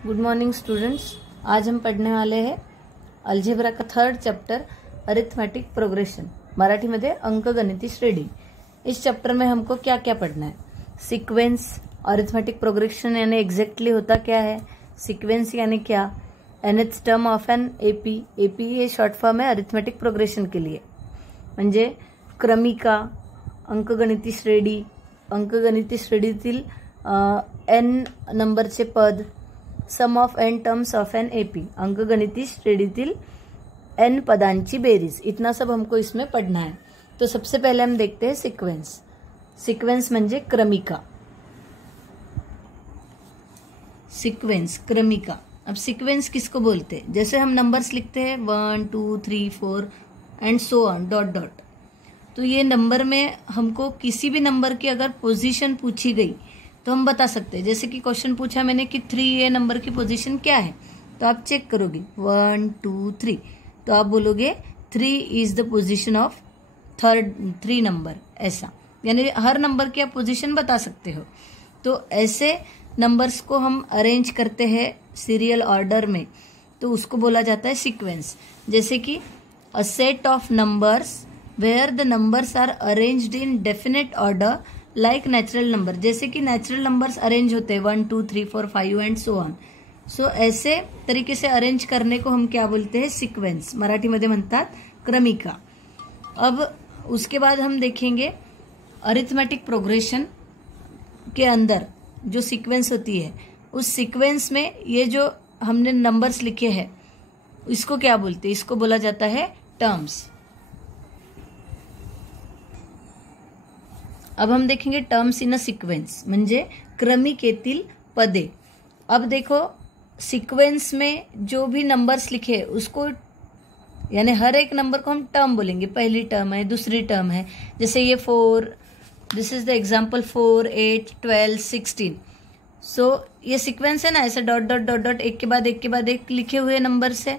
Good morning students. आज हम पढ़ने वाले हैं अल्जेब्रा का third chapter arithmetic progression, Marathi में अंकगणिती श्रेणी। इस चैप्टर में हमको क्या क्या पढ़ना है? सीक्वेंस, अरिथमेटिक प्रोग्रेशन यानी एग्जैक्टली होता क्या है, सीक्वेंस यानी क्या, nth term of n AP, AP ये शॉर्ट फॉर्म है अरिथमेटिक प्रोग्रेशन के लिए, म्हणजे क्रमिका, अंकगणिती श्रेणी, अंकगणिती श्रेणीतील एन नंबरचे पद, sum of n terms of n AP, अंकगणिती श्रेणीतील एन पदांची बेरीज, इतना सब हमको इसमें पढ़ना है। तो सबसे पहले हम देखते हैं सीक्वेंस। सीक्वेंस म्हणजे क्रमिका, सीक्वेंस क्रमिका। अब सीक्वेंस किसको बोलते हैं? जैसे हम नंबर्स लिखते हैं 1 2 3 4 and so on dot dot, तो ये नंबर में हमको किसी भी नंबर की अगर पोजीशन पूछी गई तो हम बता सकते हैं। जैसे कि क्वेश्चन पूछा मैंने कि 3 ये नंबर की पोजीशन क्या है, तो आप चेक करोगे 1 2 3, तो आप बोलोगे 3 is the position of third 3 number, ऐसा यानी हर नंबर की आप पोजीशन बता सकते हो। तो ऐसे नंबर्स को हम अरेंज करते हैं सीरियल ऑर्डर में, तो उसको बोला जाता है सीक्वेंस। जैसे कि a set of numbers where the numbers are arranged in definite order like natural number, जैसे कि नेचुरल नंबर्स अरेंज होते हैं 1 2 3 4 5 एंड सो ऑन। सो ऐसे तरीके से अरेंज करने को हम क्या बोलते हैं? सीक्वेंस, मराठीमध्ये म्हणतात क्रमिका। अब उसके बाद हम देखेंगे अरिथमेटिक प्रोग्रेशन के अंदर जो सीक्वेंस होती है, उस सीक्वेंस में ये जो हमने नंबर्स लिखे हैं इसको क्या बोलते हैं? इसको बोला जाता है टर्म्स। अब हम देखेंगे टर्म्स इन अ सीक्वेंस, म्हणजे क्रमिकेतील पदे। अब देखो सीक्वेंस में जो भी नंबर्स लिखे उसको यानी हर एक नंबर को हम टर्म बोलेंगे। पहली टर्म है, दूसरी टर्म है, जैसे ये 4, दिस इज द एग्जाम्पल 4 8 12 16। सो ये सीक्वेंस है ना, ऐसे डॉट डॉट डॉट डॉट एक के बाद एक लिखे हुए नंबर से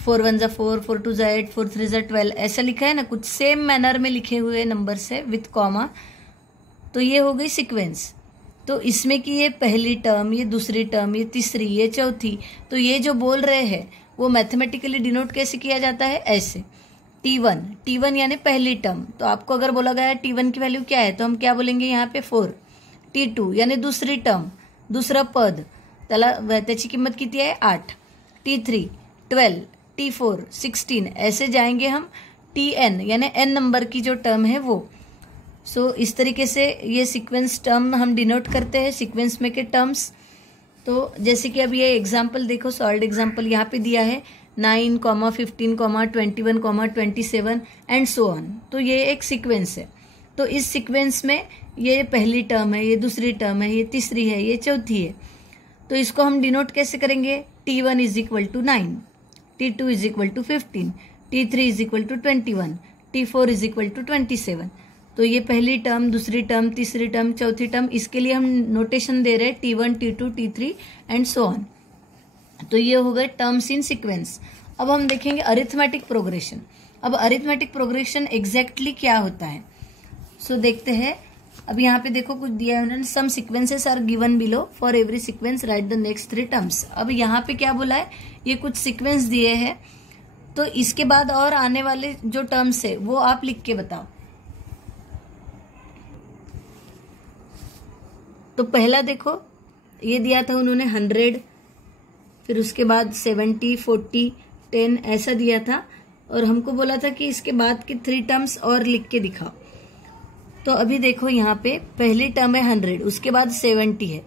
4 1 4 4 2 8 4 3 12 ऐसा लिखा है ना, कुछ सेम मैनर में लिखे हुए नंबर से विथ कॉमा, तो ये हो गई सीक्वेंस। तो इसमें कि ये पहली टर्म, ये दूसरी टर्म, ये तीसरी, ये चौथी, तो ये जो बोल रहे हैं वो मैथमेटिकली डिनोट कैसे किया जाता है? ऐसे T1 यानी पहली टर्म, तो आपको अगर बोला गया T1 की वैल्यू क्या है तो हम क्या बोलेंगे यहाँ पे 4। T2 यानी दूसरी टर्म, दूसरा पद, त्याची किंमत किती आहे? 8। T3 12, T4 16, ऐसे जाएंगे हम Tn यानी n नंबर की जो टर्म है वो। सो इस तरीके से ये सीक्वेंस टर्म हम डिनोट करते हैं, सीक्वेंस में के टर्म्स। तो जैसे कि अब ये एग्जाम्पल देखो, सॉल्ड एग्जाम्पल यहाँ पे दिया है 9, 15, 21, 27 एंड सो ऑन, तो ये एक सीक्वेंस है। तो इस सीक्वेंस में ये पहली टर्म है, ये दूसरी टर्म है, ये तीसरी है, ये चौथी है, तो इसको हम डिनोट कैसे करेंगे? T1 is equal to 9, T2 is equal to 15, T3 is equal to 21, T4 is equal to 27। तो ये पहली टर्म, दूसरी टर्म, तीसरी टर्म, चौथी टर्म, इसके लिए हम नोटेशन दे रहे हैं T1 T2 T3 and so on. तो ये हो गए टर्म्स इन सीक्वेंस। अब हम देखेंगे अरिथमेटिक प्रोग्रेशन। अब अरिथमेटिक प्रोग्रेशन एग्जैक्टली क्या होता है? सो देखते हैं। अब यहाँ पे देखो कुछ दिया है उन्होंने, some sequences are given below, for every sequence write the next 3 terms. अब यहाँ पे क्या बोला है? ये कुछ सीक्वेंस दिए हैं, तो इसके बाद और आने वाले जो टर्म्स है वो आप लिख के बताओ। तो पहला देखो ये दिया था उन्होंने 100, फिर उसके बाद 70 40 10 ऐसा दिया था, और हमको बोला था कि इसके बाद के 3 टर्म्स और लिख के दिखाओ। तो अभी देखो यहाँ पे पहली टर्म है 100, उसके बाद 70 है,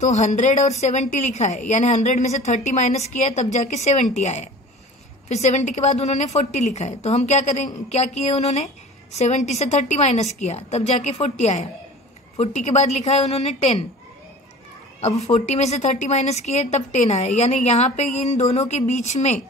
तो 100 और 70 लिखा है, यानी 100 में से 30 माइनस किया है तब जाके 70 आया। फिर 70 के बाद उन्होंने 40 लिखा है, तो हम क्या करें, क्या किए उन्होंने? 70 से 30 माइनस किया तब जाके 40 आया। 40 के बाद लिखा है उन्होंने 10, अब 40 में से 30 माइनस किए तब 10 आया, यानी यहाँ पे इन दोनों के बीच में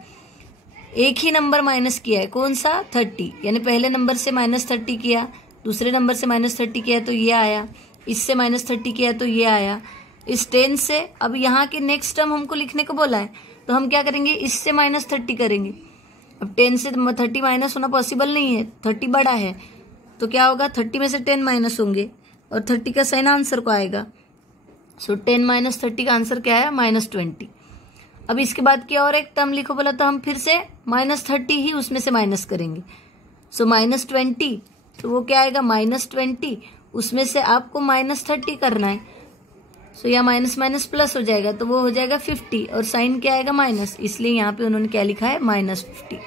एक ही नंबर माइनस किया है, कौन सा? 30, यानी पहले नंबर से -30 किया, दूसरे नंबर से -30 किया तो ये आया, इससे -30 किया तो ये आया, इस 10 से। अब यहाँ के नेक्स्ट टर्म हमको लिखने को बोला है, तो हम क्या करेंगे? इससे -30 करेंगे। अब 10 से 30 माइनस होना पॉसिबल नहीं है, 30 बड़ा है, तो क्या होगा? 30 में से 10 माइनस होंगे और 30 का साइन आंसर को आएगा। सो 10 माइनस 30 का आंसर क्या है? -20। अब इसके बाद क्या और एक टर्म लिखो बोला तो हम फिर से -30 ही उसमें से माइनस करेंगे। सो -20, तो वो क्या आएगा? -20, उसमें से आपको -30 करना है। सो या माइनस माइनस प्लस हो जाएगा, तो वो हो जाएगा 50 और साइन क्या आएगा? माइनस, इसलिए यहाँ पे उन्होंने क्या लिखा है? -50।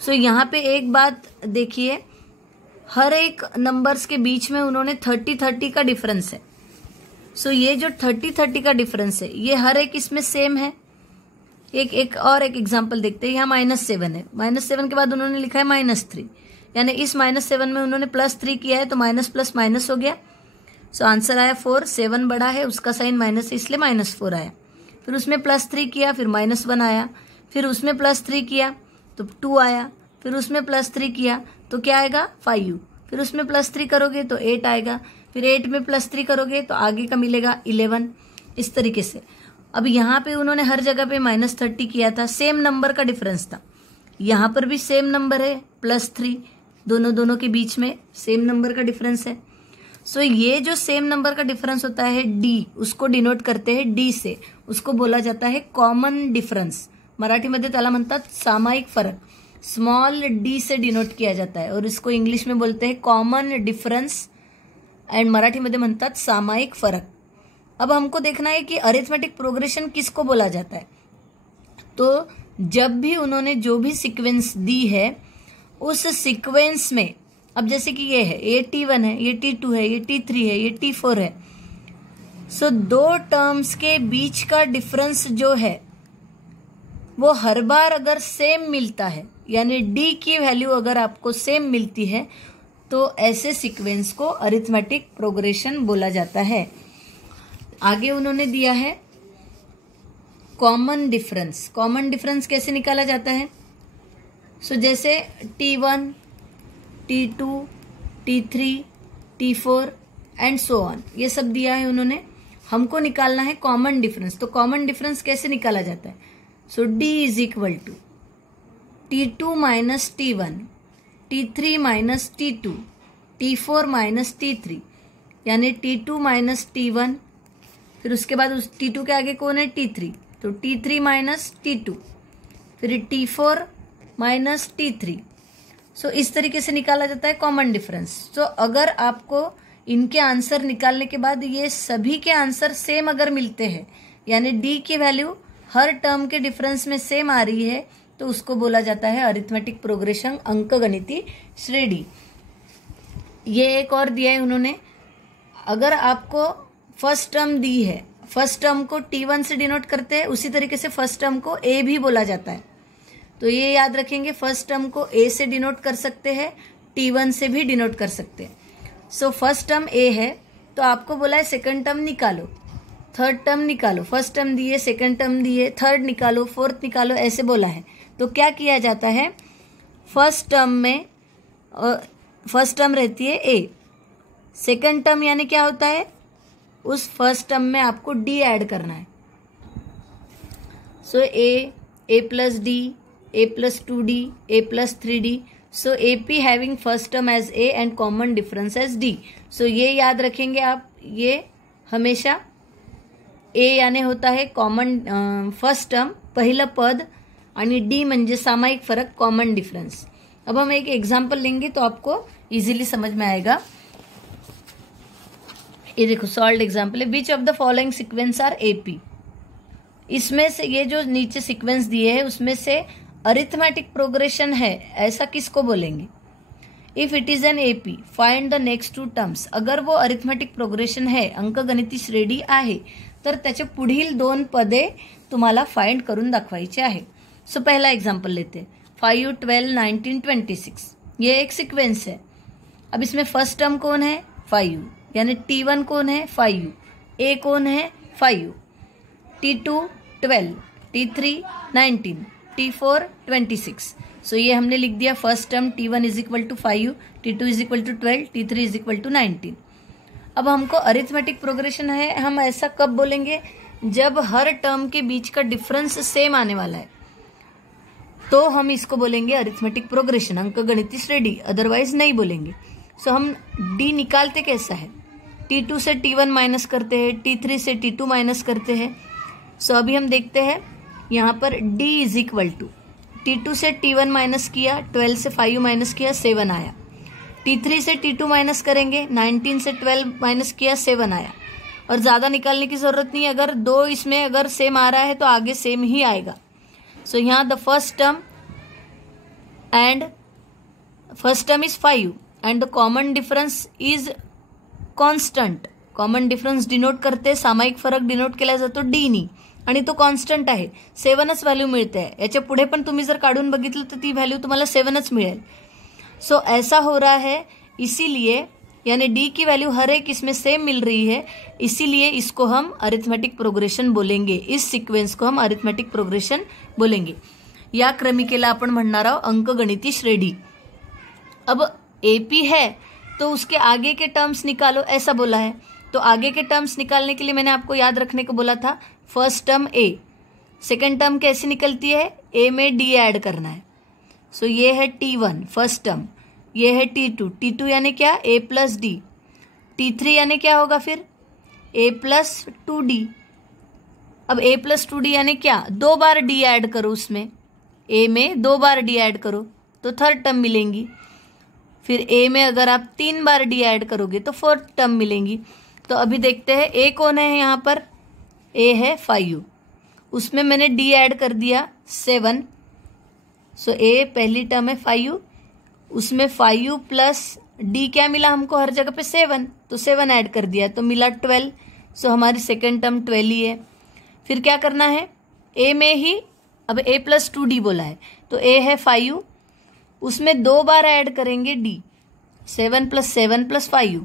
सो यहाँ पे एक बात देखिए, हर एक नंबर्स के बीच में उन्होंने 30-30 का डिफरेंस है। सो ये जो 30-30 का डिफरेंस है ये हर एक इसमें सेम है। एक और एक एग्जांपल देखते हैं। यहाँ -7 है, -7 के बाद उन्होंने लिखा है -3, यानी इस -7 में उन्होंने +3 किया है तो माइनस प्लस माइनस हो गया। सो आंसर आया 4। 7 बड़ा है, उसका साइन माइनस है, इसलिए -4 आया। फिर उसमें +3 किया, फिर -1 आया। फिर उसमें +3 किया तो 2 आया। फिर उसमें +3 किया तो क्या आएगा? 5। फिर उसमें +3 करोगे तो 8 आएगा। फिर 8 में +3 करोगे तो आगे का मिलेगा 11। इस तरीके से अब यहाँ पे उन्होंने हर जगह पे -30 किया था, सेम नंबर का डिफरेंस था। यहाँ पर भी सेम नंबर है +3, दोनों के बीच में सेम नंबर का डिफरेंस है। सो ये जो सेम नंबर का डिफरेंस होता है डी, उसको डिनोट करते हैं डी से, उसको बोला जाता है कॉमन डिफरेंस। मराठीमध्ये त्याला म्हणतात सामायिक फरक, स्मॉल डी से डिनोट किया जाता है और इसको इंग्लिश में बोलते हैं कॉमन डिफरेंस एंड मराठीमध्ये म्हणतात सामायिक फरक। अब हमको देखना है कि अरिथमेटिक प्रोग्रेशन किसको बोला जाता है। तो जब भी उन्होंने जो भी सीक्वेंस दी है उस सीक्वेंस में, अब जैसे कि ये है, ये T1 है, ये T2 है, ये T3 है, ये T4 है। सो दो टर्म्स के बीच का डिफरेंस जो है वो हर बार अगर सेम मिलता है, यानी डी की वैल्यू अगर आपको सेम मिलती है तो ऐसे सीक्वेंस को अरिथमेटिक प्रोग्रेशन बोला जाता है। आगे उन्होंने दिया है कॉमन डिफरेंस। कॉमन डिफरेंस कैसे निकाला जाता है? सो जैसे T1, T2, T3, T4 and so on, ये सब दिया है उन्होंने। हमको निकालना है कॉमन डिफरेंस। तो कॉमन डिफरेंस कैसे निकाला जाता है? सो D = T2 minus T1, T3 minus T2, T4 minus T3, यानी T2 माइनस T1। फिर उसके बाद उस T2 के आगे कौन है? T3, तो T3 माइनस T2, फिर T4 माइनस T3। सो इस तरीके से निकाला जाता है कॉमन डिफरेंस। सो अगर आपको इनके आंसर निकालने के बाद ये सभी के आंसर सेम अगर मिलते हैं, यानी डी की वैल्यू हर टर्म के डिफरेंस में सेम आ रही है, तो उसको बोला जाता है अरिथमेटिक प्रोग्रेशन, अंकगणितीय श्रेणी। ये एक और दिया है उन्होंने, अगर आपको फर्स्ट टर्म दी है, फर्स्ट टर्म को T1 से डिनोट करते हैं, उसी तरीके से फर्स्ट टर्म को A भी बोला जाता है। तो ये याद रखेंगे, फर्स्ट टर्म को A से डिनोट कर सकते हैं, T1 से भी डिनोट कर सकते हैं। सो फर्स्ट टर्म A है तो आपको बोला है सेकंड टर्म निकालो, थर्ड टर्म निकालो। फर्स्ट टर्म दिए, सेकंड टर्म दिए, थर्ड निकालो, फोर्थ निकालो, ऐसे बोला है। तो क्या किया जाता है, फर्स्ट टर्म में फर्स्ट टर्म रहती है A, सेकंड टर्म यानी क्या होता है, उस फर्स्ट टर्म में आपको D ऐड करना है। So A plus D, A plus 2D, A plus 3D। So AP having first term as A and common difference as D। So ये याद रखेंगे आप, ये हमेशा A याने होता है कॉमन फर्स्ट टर्म, पहिलं पद, आणि D म्हणजे सामायिक फरक, कॉमन डिफरेंस। अब हम एक एग्जाम्पल लेंगे तो आपको इजीली समझ में आएगा। ये देखो सॉल्व एग्जाम्पल है, which of the following sequence are AP। इसमें से ये जो नीचे सीक्वेंस दिए है उसमें से अरिथमेटिक प्रोग्रेशन है ऐसा किसको बोलेंगे? If it is an AP find the next 2 terms. अगर वो अरिथमेटिक प्रोग्रेशन है, अंकगणिती श्रेणी आहे, तर त्याचे पुढील 2 पदे तुम्हाला फाइंड करून दाखवायचे आहे। सो पहला एग्जाम्पल लेते हैं, 5, 12, 19, 26। ये एक सीक्वेंस है। अब इसमें फर्स्ट टर्म कौन है? 5, यानी T1 कौन है? 5, A कौन है? 5, T2 12, T3 19, T4 26। सो ये हमने लिख दिया first term T1 = 5, T2 = 12, T3 = 19। अब हमको अरिथमेटिक प्रोग्रेशन है, हम ऐसा कब बोलेंगे? जब हर टर्म के बीच का डिफरेंस सेम आने वाला है, तो हम इसको बोलेंगे अरिथमेटिक प्रोग्रेशन, अंकगणितीय श्रेणी, अदरवाइज नहीं बोलेंगे। सो हम D निकालते कैसा है? T2 से T1 माइनस करते हैं, T3 से T2 माइनस करते हैं। सो अभी हम देखते हैं यहाँ पर D is equal to T2 से T1 माइनस किया, 12 से 5 माइनस किया, 7 आया। T3 से T2 माइनस करेंगे, 19 से 12 माइनस किया, 7 आया। और ज़्यादा निकालने की ज़रूरत नहीं है, अगर दो इसमें अगर सेम आ रहा है तो आगे सेम ही आएगा। सो यहाँ the first term is 5 and the common difference is constant. Common difference denote करते, सामायिक फरक डिनोट केला जातो डी नी, आणि तो कॉन्स्टंट आहे, 7च व्हॅल्यू मिळते आहे। याच्या पुढे पण तुम्ही जर काढून बघितलं तर ती व्हॅल्यू तुम्हाला 7च मिळेल। सो ऐसा हो रहा है, इसीलिए यानी डी की वैल्यू हर एक इसमें सेम मिल रही है, इसीलिए इसको हम अरिथमेटिक प्रोग्रेशन बोलेंगे। इस सिक्वेन्स को हम अरिथमेटिक प्रोग्रेशन बोलेंगे। या क्रमिकेला आपण म्हणणार आहोत अंकगणिती श्रेणी। अब एपी है तो उसके आगे के टर्म्स निकालो, ऐसा बोला है। तो आगे के टर्म्स निकालने के लिए मैंने आपको याद रखने को बोला था, फर्स्ट टर्म ए, सेकेंड टर्म कैसे निकलती है, ए में डी ऐड करना है। सो ये है T1 फर्स्ट टर्म, ये है T2, T2 यानी क्या, a प्लस डी। T3 यानी क्या होगा फिर, a प्लस 2d। अब a प्लस 2d यानी क्या, 2 बार d ऐड करो, उसमें a में 2 बार d ऐड करो तो थर्ड टर्म मिलेंगी। फिर a में अगर आप 3 बार d ऐड करोगे तो फोर्थ टर्म मिलेंगी। तो अभी देखते हैं a कौन है यहाँ पर, a है 5, उसमें मैंने d ऐड कर दिया 7। सो a पहली टर्म है 5, उसमें 5 प्लस d क्या मिला हमको, हर जगह पे 7, तो 7 ऐड कर दिया तो मिला 12। सो हमारी सेकेंड टर्म 12 ही है। फिर क्या करना है, a में ही अब a प्लस 2d बोला है, तो a है 5, उसमें 2 बार ऐड करेंगे d, 7 प्लस 7 प्लस 5,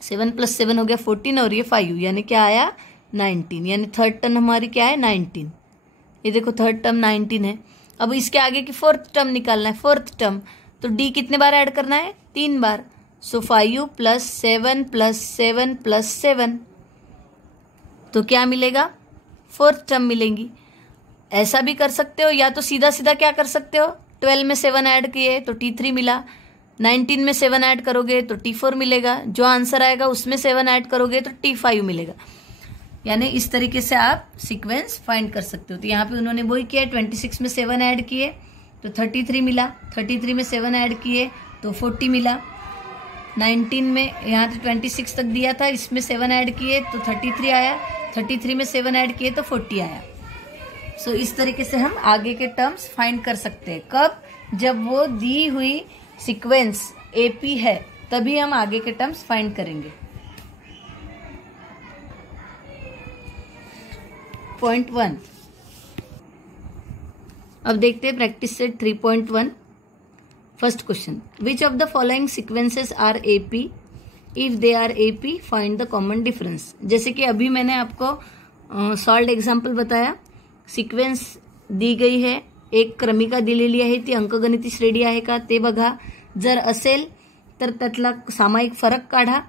7 प्लस 7 हो गया 14 और ये 5 यानी क्या आया 19, यानी थर्ड टर्म हमारी क्या है 19। ये देखो थर्ड टर्म 19 है। अब इसके आगे की फोर्थ टर्म निकालना है, फोर्थ टर्म, तो d कितने बार ऐड करना है, 3 बार। सो 5 प्लस 7 प्लस 7 प्लस 7, तो क्या मिलेगा, फोर्थ टर्म मिलेंगी। ऐसा भी कर सकते हो, या तो सीधा सीधा क्या कर सकते हो, 12 में 7 ऐड किए तो T3 मिला, 19 में 7 ऐड करोगे तो T4 मिलेगा, जो आंसर आएगा उसमें 7 ऐड करोगे तो T5 मिलेगा। यानी इस तरीके से आप सीक्वेंस फाइंड कर सकते हो। तो यहाँ पे उन्होंने वही किया, 26 में 7 ऐड किए तो 33 मिला, 33 में 7 ऐड किए तो 40 मिला, 19 में यहाँ तो 26 तक दिया था, इसमें 7 ऐड किए तो 33 आया, 33 में 7 ऐड किए तो 40 आया। सो इस तरीके से हम आगे के टर्म्स फाइंड कर सकते हैं। कब, जब वो दी हुई सीक्वेंस एपी है तभी हम आगे के टर्म्स फाइंड करेंगे। पॉइंट 1, अब देखते हैं practice set 3.1। First question, which of the following sequences are AP, if they are AP find the common difference. जैसे कि अभी मैंने आपको सॉल्व्ड एग्जाम्पल बताया, सिक्वेन्स दी गई है, एक क्रमिका दिलेली आहे, ती अंकगणिती श्रेणी आहे का ते बघा, जर असेल तर त्यातला सामायिक फरक काढा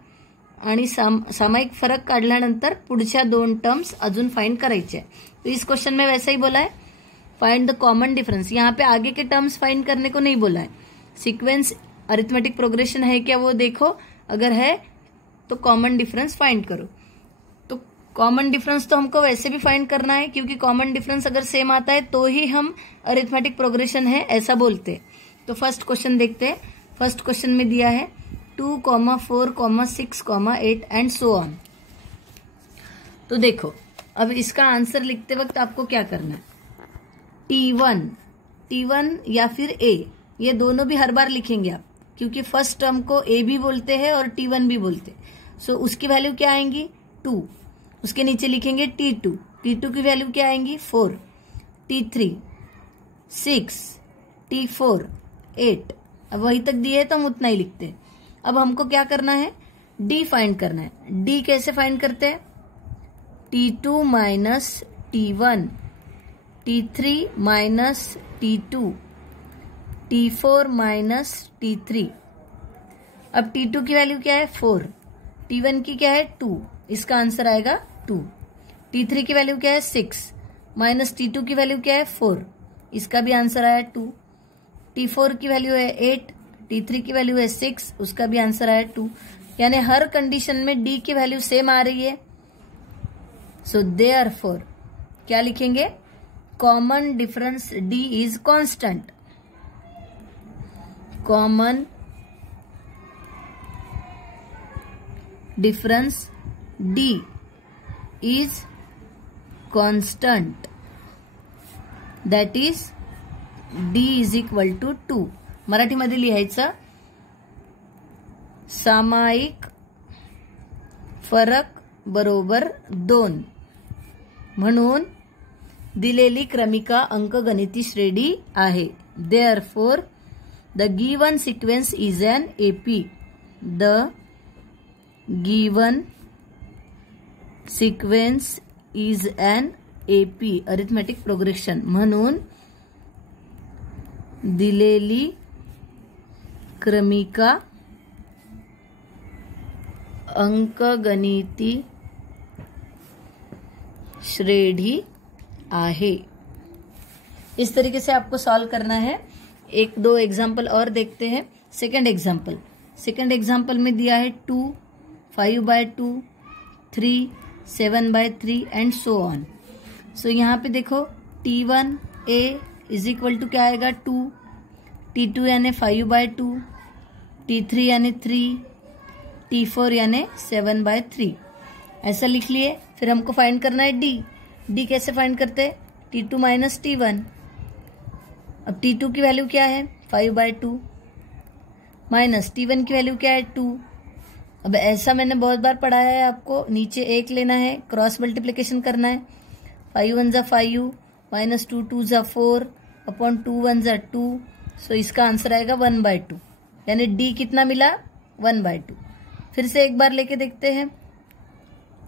आणि सामायिक फरक काढल्यानंतर पुढच्या 2 टर्म्स अजून फाइंड करायचे हैं। तो इस क्वेश्चन में वैसा ही बोला है, फाइंड द कॉमन डिफरेंस। यहाँ पे आगे के टर्म्स फाइंड करने को नहीं बोला है, सीक्वेंस अरिथमेटिक प्रोग्रेशन है क्या वो देखो, अगर है तो कॉमन डिफरेंस फाइंड करो। तो कॉमन डिफरेंस तो हमको वैसे भी फाइंड करना है, क्योंकि कॉमन डिफरेंस अगर सेम आता है तो ही हम अरिथमेटिक प्रोग्रेशन है ऐसा बोलते हैं। तो फर्स्ट क्वेश्चन देखते हैं। फर्स्ट क्वेश्चन में दिया है 2, 4, 6, 8 एंड सो ऑन। तो देखो अब इसका आंसर लिखते वक्त आपको क्या करना है, T1 या फिर A, ये दोनों भी हर बार लिखेंगे आप, क्योंकि फर्स्ट टर्म को A भी बोलते हैं और T1 भी बोलते हैं। सो उसकी वैल्यू क्या आएंगी 2, उसके नीचे लिखेंगे T2 की वैल्यू क्या आएंगी 4, T3 6, T4 8। अब वही तक दिए है तो हम उतना ही लिखते हैं। अब हमको क्या करना है, D फाइंड करना है। D कैसे फाइंड करते हैं, T2 minus T1, T3 minus T2, T4 minus T3। अब T2 की वैल्यू क्या है 4, T1 की क्या है 2, इसका आंसर आएगा 2। T3 की वैल्यू क्या है 6, माइनस T2 की वैल्यू क्या है 4, इसका भी आंसर आया 2। T4 की वैल्यू है 8, T3 की वैल्यू है 6, उसका भी आंसर आया 2। यानी हर कंडीशन में डी की वैल्यू सेम आ रही है। सो देयरफॉर क्या लिखेंगे, common difference D is constant. Common difference D is constant, that is D is equal to 2। मराठीमध्ये लिहायचं, सामायिक फरक बरोबर 2 म्हणून दिलेली क्रमिका अंकगणिती श्रेणी आहे। Therefore the given sequence is an AP. The given sequence is an AP, arithmetic progression. म्हणून दिलेली क्रमिका अंकगणिती श्रेणी आहे। इस तरीके से आपको सॉल्व करना है। एक दो एग्जाम्पल और देखते हैं। सेकंड एग्जाम्पल में दिया है 2, 5/2, 3, 7/3 एंड सो ऑन। सो यहाँ पे देखो T1A इज इक्वल टू क्या आएगा 2, T2 यानी 5/2, T3 यानी 3, T4 यानी 7/3। ऐसा लिख लिए। फिर हमको फाइंड करना है डी कैसे फाइंड करते हैं, T2 माइनस T1। अब T2 की वैल्यू क्या है 5/2 माइनस T1 की वैल्यू क्या है 2। अब ऐसा मैंने बहुत बार पढ़ाया है आपको, नीचे 1 लेना है, क्रॉस मल्टीप्लिकेशन करना है। 5 1 = 5 माइनस 2 2 = 4 अपॉन 2 1 = 2। सो इसका आंसर आएगा 1/2, यानी डी कितना मिला 1/2। फिर से एक बार लेके देखते हैं,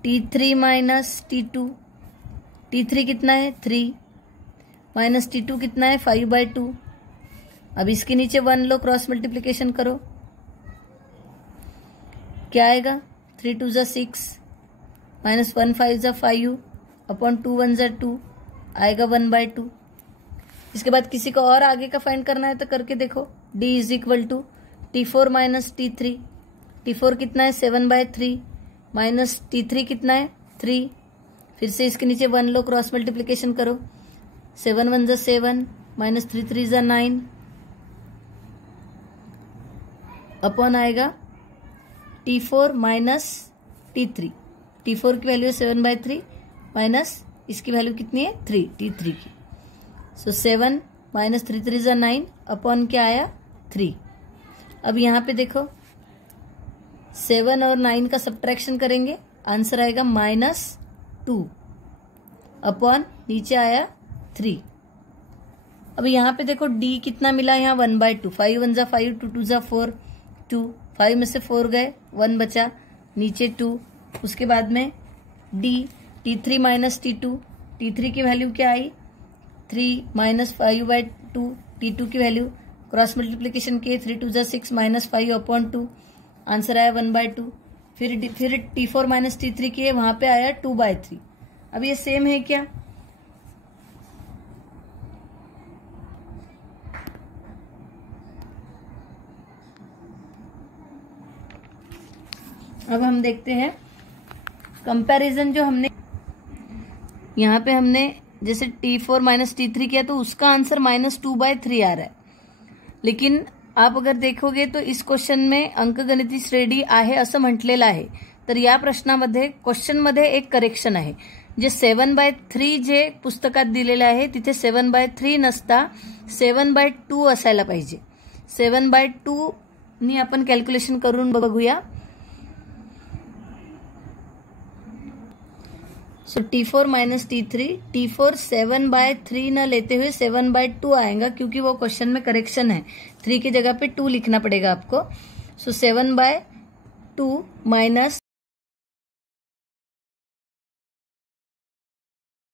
T3 माइनस T2, T3 कितना है 3 माइनस T2 कितना है 5/2। अब इसके नीचे 1 लो, क्रॉस मल्टीप्लिकेशन करो, क्या आएगा 3 2 = 6 माइनस 1 5 = 5 अपॉन 2 1 = 2 आएगा 1/2। इसके बाद किसी को और आगे का फाइंड करना है तो करके देखो। D is equal to T4 minus T3। T4 कितना है 7/3 माइनस T3 कितना है 3। फिर से इसके नीचे 1 लो, क्रॉस मल्टीप्लिकेशन करो, 7 1 = 7 माइनस 3 3 = 9 अपॉन आएगा T4 माइनस T3। T4 की वैल्यू है 7/3 माइनस इसकी वैल्यू कितनी है 3, T3 की। सो 7 माइनस 3 3 = 9 अपॉन क्या आया 3। अब यहाँ पे देखो 7 और 9 का सब्ट्रैक्शन करेंगे, आंसर आएगा -2 अपॉन नीचे आया 3। अब यहाँ पे देखो D कितना मिला, यहाँ 1/2। 5 1 = 5 2 2 = 4 2, 5 में से 4 गए, 1 बचा, नीचे 2। उसके बाद में D T3 minus T2, T3 की वैल्यू क्या आई 3 माइनस 5/2, T2 की वैल्यू क्रॉस मल्टीप्लिकेशन किए, 3 2 = 6 माइनस 5 अपॉन 2, आंसर आया 1/2। फिर T4 माइनस T3 किए, वहां पे आया 2/3। अब ये सेम है क्या, अब हम देखते हैं कंपैरिजन। जो हमने यहाँ पे हमने जैसे T4 माइनस T3 किया तो उसका आंसर -2/3 आ रहा है। लेकिन आप अगर देखोगे तो इस क्वेश्चन में अंकगणिती श्रेणी आहे असं म्हटलेलं आहे। तर या प्रश्नामध्ये क्वेश्चनमध्ये एक करेक्शन आहे, जे 7/3 जे पुस्तकात दिलेले आहे तिथे 7/3 नसता 7/2 असायला पाहिजे। 7/2 नी आपण कॅल्क्युलेशन करून बघूया। सो T4 माइनस T3, T4 7/3 न लेते हुए 7/2 आएगा, क्योंकि वो क्वेश्चन में करेक्शन है, 3 की जगह पे 2 लिखना पड़ेगा आपको। सो 7/2 माइनस